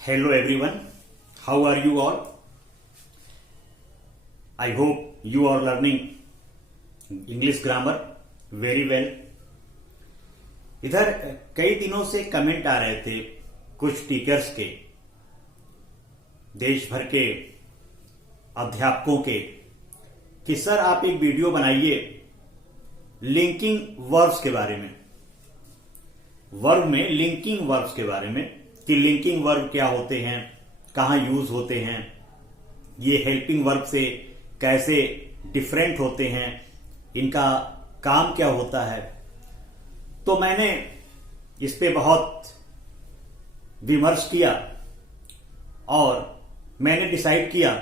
Hello everyone, how are you all? I hope you are learning English grammar very well. इधर कई दिनों से comment आ रहे थे कुछ टीचर्स के, देश भर के अध्यापकों के, कि सर आप एक वीडियो बनाइए लिंकिंग वर्ब्स के बारे में, वर्ब में लिंकिंग वर्ब्स के बारे में, कि लिंकिंग वर्ब क्या होते हैं, कहां यूज होते हैं, ये हेल्पिंग वर्ब से कैसे डिफरेंट होते हैं, इनका काम क्या होता है। तो मैंने इस पे बहुत विमर्श किया और मैंने डिसाइड किया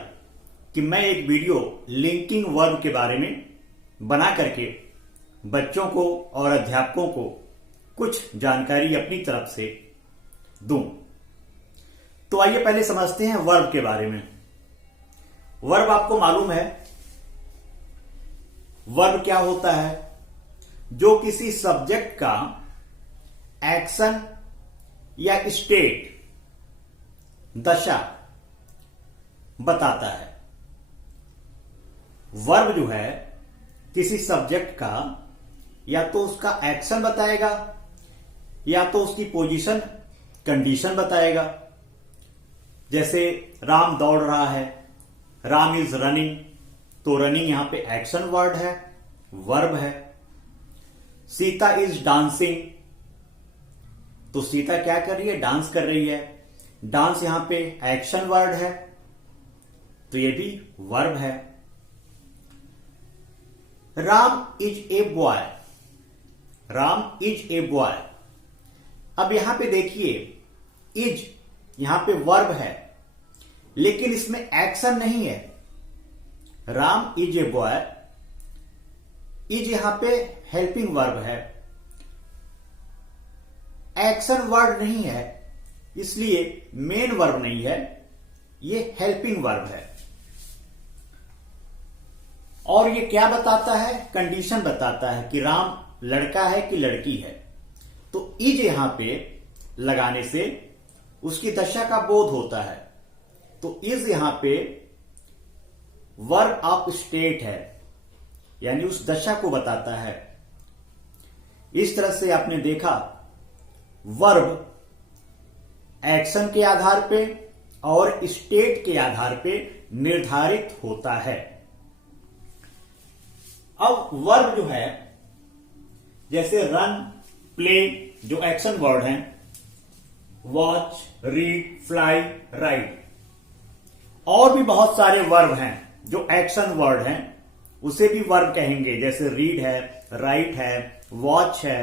कि मैं एक वीडियो लिंकिंग वर्ब के बारे में बना करके बच्चों को और अध्यापकों को कुछ जानकारी अपनी तरफ से दूं। तो आइए पहले समझते हैं वर्ब के बारे में। वर्ब आपको मालूम है, वर्ब क्या होता है? जो किसी सब्जेक्ट का एक्शन या स्टेट, दशा बताता है। वर्ब जो है किसी सब्जेक्ट का या तो उसका एक्शन बताएगा या तो उसकी पोजीशन, कंडीशन बताएगा। जैसे राम दौड़ रहा है, राम इज रनिंग, तो रनिंग यहां पे एक्शन वर्ड है, वर्ब है। सीता इज डांसिंग, तो सीता क्या कर रही है? डांस कर रही है। डांस यहां पे एक्शन वर्ड है, तो ये भी वर्ब है। Ram is a boy, Ram is a boy. अब यहां पे देखिए, इज यहां पे वर्ब है लेकिन इसमें एक्शन नहीं है। Ram is a boy, is यहां पे हेल्पिंग वर्ब है, एक्शन वर्ड नहीं है, इसलिए मेन वर्ब नहीं है, ये हेल्पिंग वर्ब है। और ये क्या बताता है? कंडीशन बताता है कि राम लड़का है कि लड़की है। तो इज यहां पे लगाने से उसकी दशा का बोध होता है। तो इज यहां पे वर्ब ऑफ स्टेट है, यानी उस दशा को बताता है। इस तरह से आपने देखा, वर्ब एक्शन के आधार पे और स्टेट के आधार पे निर्धारित होता है। अब वर्ब जो है, जैसे रन, प्ले जो एक्शन वर्ड हैं, वॉच, रीड, फ्लाई, राइट, और भी बहुत सारे वर्ब हैं जो एक्शन वर्ड हैं, उसे भी वर्ब कहेंगे। जैसे रीड है, राइट है, वॉच है,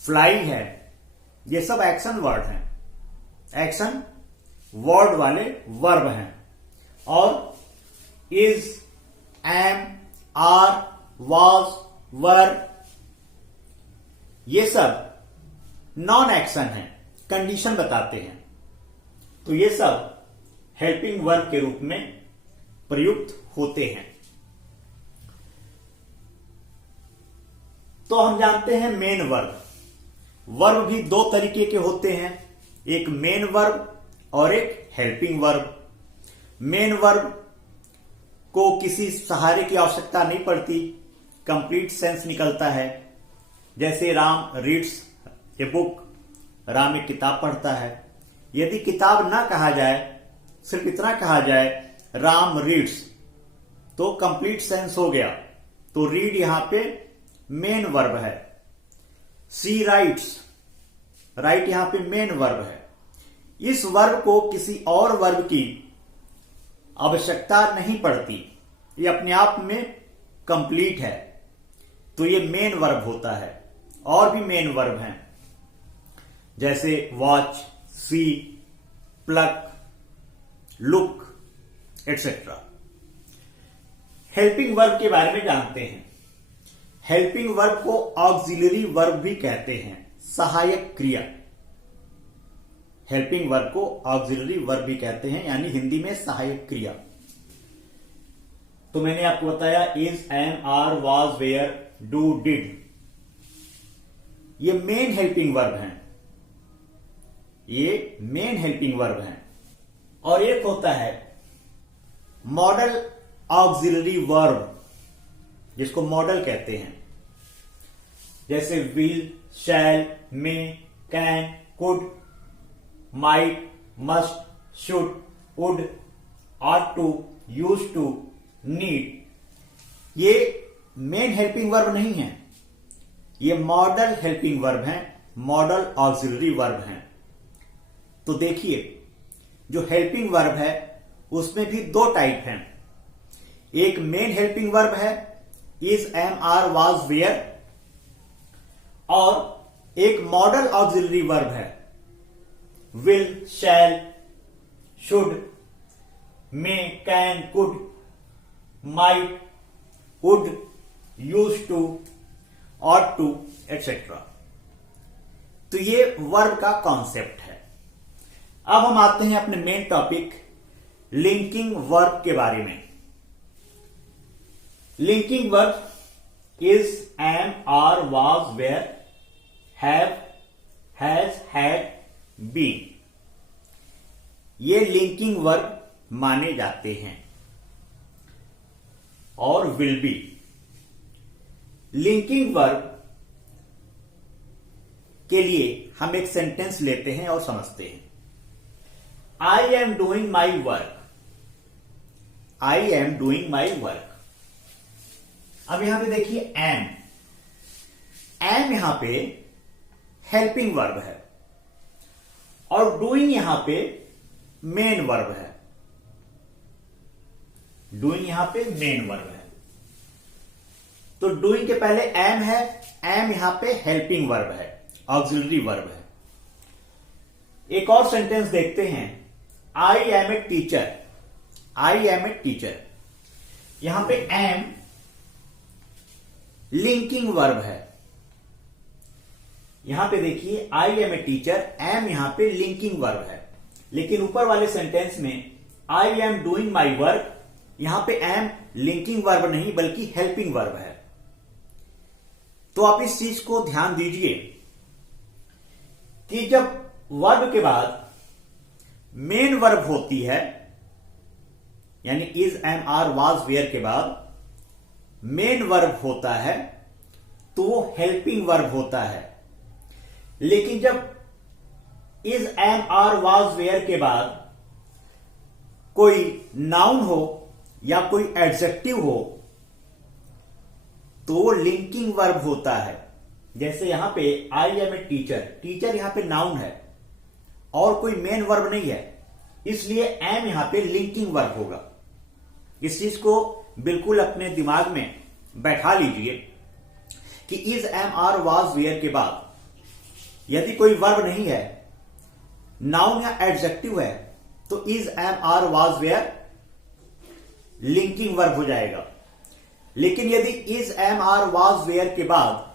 फ्लाई है, ये सब एक्शन वर्ड हैं, एक्शन वर्ड वाले वर्ब हैं। और इज, एम, आर, वाज, वर, ये सब नॉन एक्शन है, कंडीशन बताते हैं। तो ये सब हेल्पिंग वर्ब के रूप में प्रयुक्त होते हैं। तो हम जानते हैं मेन वर्ब। वर्ब भी दो तरीके के होते हैं, एक मेन वर्ब और एक हेल्पिंग वर्ब। मेन वर्ब को किसी सहारे की आवश्यकता नहीं पड़ती, कंप्लीट सेंस निकलता है। जैसे Ram reads a book, Ram एक किताब पढ़ता है। यदि किताब ना कहा जाए, सिर्फ इतना कहा जाए राम रीड्स, तो कंप्लीट सेंस हो गया। तो रीड यहां पे मेन वर्ब है। सी राइट्स, राइट यहां पे मेन वर्ब है। इस वर्ब को किसी और वर्ब की आवश्यकता नहीं पड़ती, ये अपने आप में कंप्लीट है, तो ये मेन वर्ब होता है। और भी मेन वर्ब हैं, जैसे watch, see, pluck, look, etcetera. Helping verb के बारे में जानते हैं। हेल्पिंग वर्ब को ऑक्सिलरी वर्ब भी कहते हैं, सहायक क्रिया। हेल्पिंग वर्ब को ऑक्सिलरी वर्ब भी कहते हैं, यानी हिंदी में सहायक क्रिया। तो मैंने आपको बताया is, am, are, was, were, do, did, ये मेन हेल्पिंग वर्ब हैं। ये मेन हेल्पिंग वर्ब हैं। और एक होता है मॉडल ऑक्सिलरी वर्ब, जिसको मॉडल कहते हैं, जैसे will, shall, may, can, could, might, must, should, would, ought to, use to, need. ये मेन हेल्पिंग वर्ब नहीं है, ये मॉडल हेल्पिंग वर्ब हैं, मॉडल ऑक्सिलरी वर्ब हैं। तो देखिए, जो हेल्पिंग वर्ब है उसमें भी दो टाइप हैं। एक मेन हेल्पिंग वर्ब है, is, am, are, was, were, और एक मॉडल ऑक्सिलरी वर्ब है, will, shall, should, may, can, could, might, would, use to, ought to, etcetera. तो ये वर्ब का कॉन्सेप्ट है। अब हम आते हैं अपने मेन टॉपिक लिंकिंग वर्ब के बारे में। Linking verb is, am, are, was, were, have, has, had, been। ये लिंकिंग वर्ब माने जाते हैं। और will be। लिंकिंग वर्ब के लिए हम एक सेंटेंस लेते हैं और समझते हैं। I am doing my work। I am doing my work। अब यहां पे देखिए एम, एम यहां पे हेल्पिंग वर्ब है और डूइंग यहां पे मेन वर्ब है। डूइंग यहां पे मेन वर्ब है, तो डूइंग के पहले एम है, एम यहां पे हेल्पिंग वर्ब है, ऑक्सिलरी वर्ब है। एक और सेंटेंस देखते हैं, I am a teacher. I am a teacher, यहां पे एम लिंकिंग वर्ब है। यहां पे देखिए I am a teacher, am यहां पे लिंकिंग वर्ब है। लेकिन ऊपर वाले सेंटेंस में I am doing my work, यहां पे एम लिंकिंग वर्ब नहीं बल्कि हेल्पिंग वर्ब है। तो आप इस चीज को ध्यान दीजिए कि जब वर्ब के बाद मेन वर्ब होती है, यानी is, am, are, was, were के बाद मेन वर्ब होता है तो वो हेल्पिंग वर्ब होता है। लेकिन जब is, am, are, was, were के बाद कोई नाउन हो या कोई एडजेक्टिव हो तो वो लिंकिंग वर्ब होता है। जैसे यहां पे I am a teacher, teacher यहां पे नाउन है और कोई मेन वर्ब नहीं है, इसलिए एम यहां पे लिंकिंग वर्ब होगा। इस चीज को बिल्कुल अपने दिमाग में बैठा लीजिए कि is, am, are, was, were के बाद यदि कोई वर्ब नहीं है, नाउन या एडजेक्टिव है, तो is, am, are, was, were linking verb हो जाएगा। लेकिन यदि is, am, are, was, were के बाद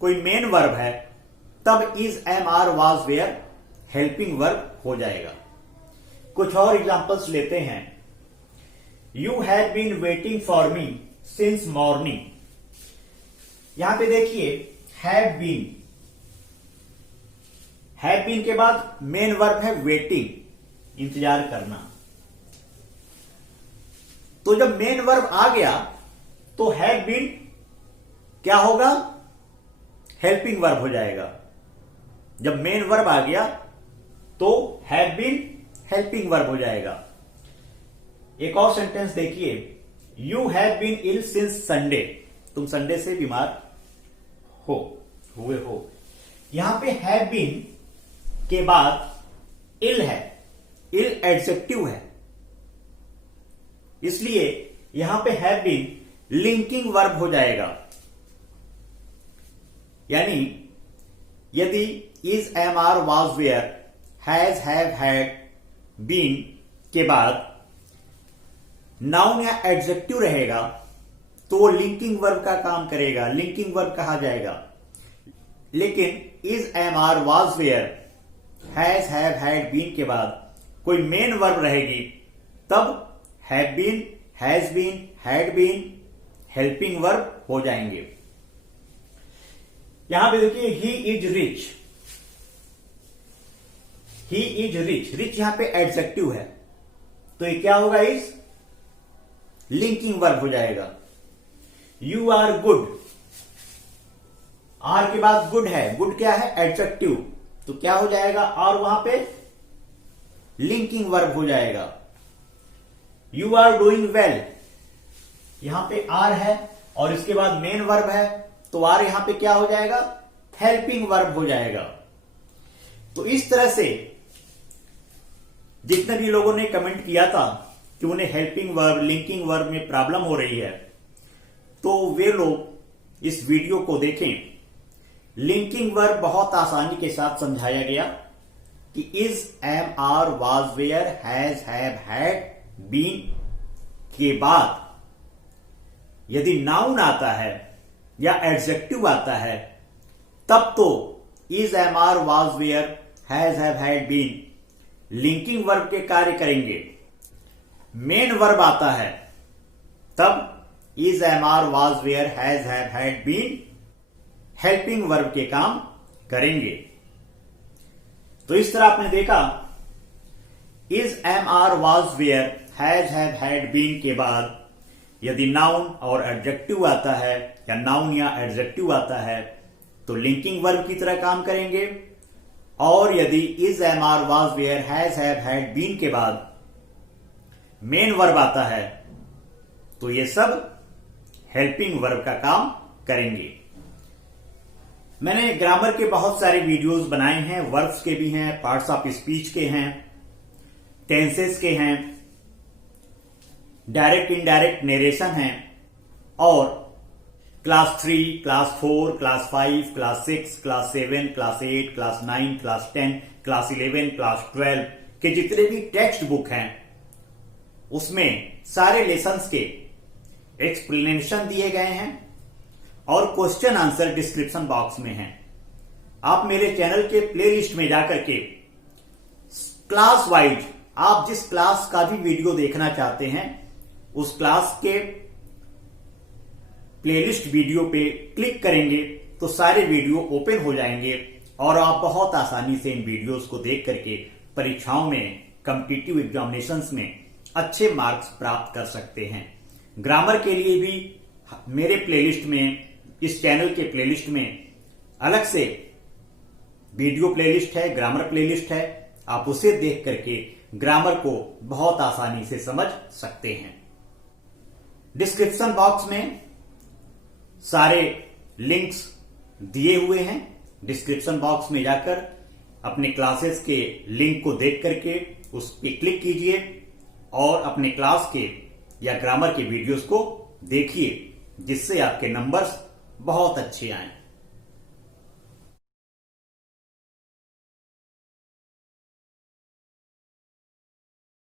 कोई मेन वर्ब है, तब is, am, are, was, were helping verb हो जाएगा। कुछ और एग्जांपल्स लेते हैं। You have been waiting for me since morning. यहां पे देखिए हैव बीन, हैव बीन के बाद मेन वर्ब है वेटिंग, इंतजार करना। तो जब मेन वर्ब आ गया तो हैव बीन क्या होगा, हेल्पिंग वर्ब हो जाएगा। जब मेन वर्ब आ गया तो हैव बीन हेल्पिंग वर्ब हो जाएगा। एक और सेंटेंस देखिए, you have been ill since Sunday. तुम संडे से बीमार हुए हो। यहां पे हैव बीन के बाद इल है, इल एडजेक्टिव है, इसलिए यहां पे हैव बीन लिंकिंग वर्ब हो जाएगा। यानी यदि is, am, are, was, were, has, have, had, been के बाद नाउन या एडजेक्टिव रहेगा तो वो लिंकिंग वर्ब का काम करेगा, लिंकिंग वर्ब कहा जाएगा। लेकिन is, am, are, was, were, has, have, had, been के बाद कोई मेन वर्ब रहेगी, तब have been, has been, had been helping verb हो जाएंगे। यहां पे देखिए he is rich. He is rich, rich यहां पे एडजेक्टिव है, तो ये क्या होगा, इज लिंकिंग वर्ब हो जाएगा। यू आर गुड, आर के बाद गुड है, गुड क्या है, एडजेक्टिव, तो क्या हो जाएगा, और वहां पे लिंकिंग वर्ब हो जाएगा। यू आर डूइंग वेल, यहां पे आर है और इसके बाद मेन वर्ब है, तो आर यहां पे क्या हो जाएगा, हेल्पिंग वर्ब हो जाएगा। तो इस तरह से जितने भी लोगों ने कमेंट किया था कि उन्हें हेल्पिंग वर्ब, लिंकिंग वर्ब में प्रॉब्लम हो रही है, तो वे लोग इस वीडियो को देखें। लिंकिंग वर्ब बहुत आसानी के साथ समझाया गया कि is, am, are, was, were, has, have, had, been के बाद यदि नाउन आता है या एडजेक्टिव आता है, तब तो is, am, are, was, were, has, have, had, been linking verb के कार्य करेंगे। मेन वर्ब आता है तब is, am, are, was, were, has, have, had, been helping verb के काम करेंगे। तो इस तरह आपने देखा, is, am, are, was, were, has, have, had, been के बाद यदि नाउन और एडजेक्टिव आता है या नाउन या एडजेक्टिव आता है तो लिंकिंग वर्ब की तरह काम करेंगे, और यदि is, am, are, was, were, has, have, had, been के बाद मेन वर्ब आता है तो ये सब हेल्पिंग वर्ब का काम करेंगे। मैंने ग्रामर के बहुत सारे वीडियोस बनाए हैं, वर्ब्स के भी हैं, पार्ट्स ऑफ स्पीच के हैं, टेंसेस के हैं, डायरेक्ट इनडायरेक्ट नरेशन है, और class 3, class 4, class 5, class 6, class 7, class 8, class 9, class 10, class 11, class 12 के जितने भी टेक्स्ट बुक हैं उसमें सारे लेसन्स के एक्सप्लेनेशन दिए गए हैं और क्वेश्चन आंसर डिस्क्रिप्शन बॉक्स में है। आप मेरे चैनल के प्लेलिस्ट में जाकर के क्लास वाइज आप जिस क्लास का भी वीडियो देखना चाहते हैं उस क्लास के प्लेलिस्ट वीडियो पे क्लिक करेंगे तो सारे वीडियो ओपन हो जाएंगे और आप बहुत आसानी से इन वीडियोस को देख करके परीक्षाओं में, कॉम्पिटिटिव एग्जामिनेशंस में अच्छे मार्क्स प्राप्त कर सकते हैं। ग्रामर के लिए भी मेरे प्लेलिस्ट में, इस चैनल के प्लेलिस्ट में अलग से वीडियो प्लेलिस्ट है, ग्रामर प्लेलिस्ट है, आप उसे देख करके ग्रामर को बहुत आसानी से समझ सकते हैं। डिस्क्रिप्शन बॉक्स में सारे लिंक्स दिए हुए हैं, डिस्क्रिप्शन बॉक्स में जाकर अपने क्लासेस के लिंक को देख करके उस पर क्लिक कीजिए और अपने क्लास के या ग्रामर के वीडियोस को देखिए, जिससे आपके नंबर्स बहुत अच्छे आएं।